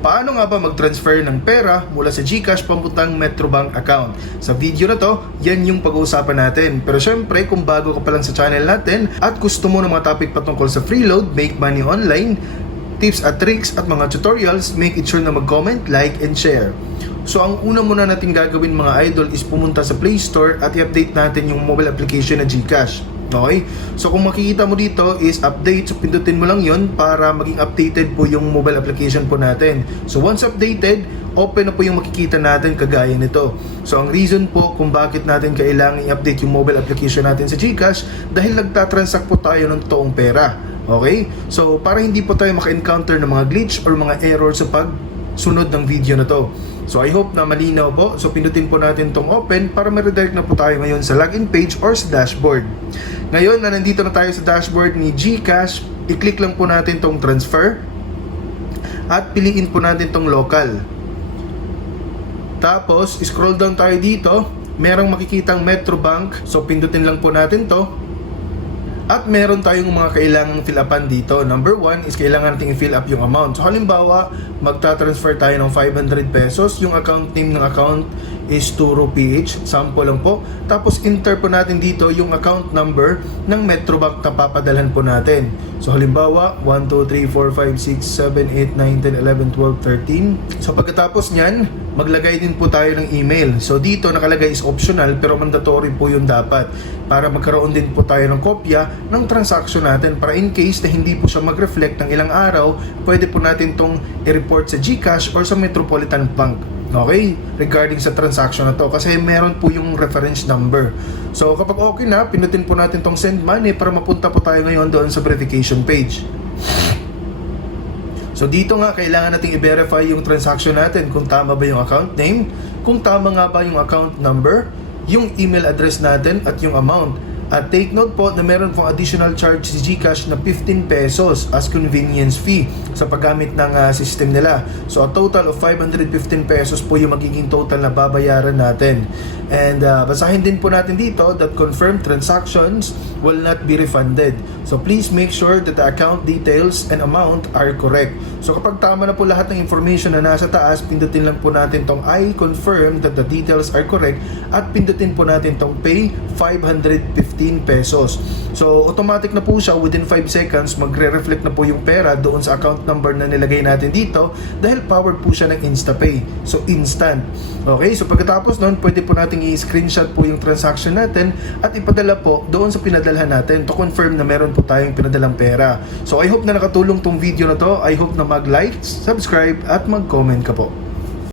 Paano nga ba mag-transfer ng pera mula sa GCash papuntang Metrobank account? Sa video na to, yan yung pag-uusapan natin. Pero syempre, kung bago ka pa lang sa channel natin at gusto mo ng mga topic patungkol sa freeload, make money online, tips at tricks at mga tutorials, make it sure na mag-comment, like, and share. So ang una muna natin gagawin mga idol is pumunta sa Play Store at i-update natin yung mobile application na GCash. Okay? So kung makikita mo dito is update, so pindutin mo lang yon para maging updated po yung mobile application po natin. So once updated, open na po yung makikita natin kagaya nito. So ang reason po kung bakit natin kailangan i-update yung mobile application natin sa GCash dahil nagtatransact po tayo ng toong pera. Okay? So para hindi po tayo maka-encounter ng mga glitch or mga error sa pagsunod ng video na to. So I hope na malinaw po. So pindutin po natin tong open para ma-redirect na po tayo ngayon sa login page or sa dashboard. Ngayon na nandito na tayo sa dashboard ni GCash, i-click lang po natin tong transfer at piliin po natin tong local. Tapos scroll down tayo dito, merong makikitang Metrobank. So pindutin lang po natin to. At meron tayong mga kailangang fill upan dito. Number 1 is kailangan natin i-fill up yung amount. So halimbawa, magta-transfer tayo ng 500 pesos. Yung account name ng account is 2 rupee each. Sample lang po. Tapos enter po natin dito yung account number ng Metrobank na papadalhan po natin. So halimbawa, 1, 2, 3, 4, 5, 6, 7, 8, 9, 10, 11, 12, 13. So pagkatapos nyan, maglagay din po tayo ng email. So dito nakalagay is optional pero mandatory po yun dapat para magkaroon din po tayo ng kopya ng transaction natin para in case na hindi po siya mag-reflect ng ilang araw, pwede po natin tong i-report sa GCash or sa Metropolitan Bank. Okay? Regarding sa transaction na to kasi meron po yung reference number. So kapag okay na, pinutin po natin tong send money para mapunta po tayo ngayon doon sa verification page. So dito nga kailangan nating i-verify yung transaction natin kung tama ba yung account name, kung tama nga ba yung account number, yung email address natin at yung amount. At take note po na meron pong additional charge si GCash na 15 pesos as convenience fee sa paggamit ng system nila. So a total of 515 pesos po yung magiging total na babayaran natin. And basahin din po natin dito that confirmed transactions will not be refunded. So please make sure that the account details and amount are correct. So kapag tama na po lahat ng information na nasa taas, pindutin lang po natin tong I confirm that the details are correct at pindutin po natin tong pay 515 pesos. So automatic na po siya, within 5 seconds magre-reflect na po yung pera doon sa account number na nilagay natin dito dahil powered po siya ng InstaPay. So instant. Okay, so pagkatapos noon, pwede po nating i-screenshot po yung transaction natin at ipadala po doon sa pinadalhan natin to confirm na meron po tayong pinadalang pera. So I hope na nakatulong tong video na to. I hope na mag-like, subscribe at mag-comment ka po.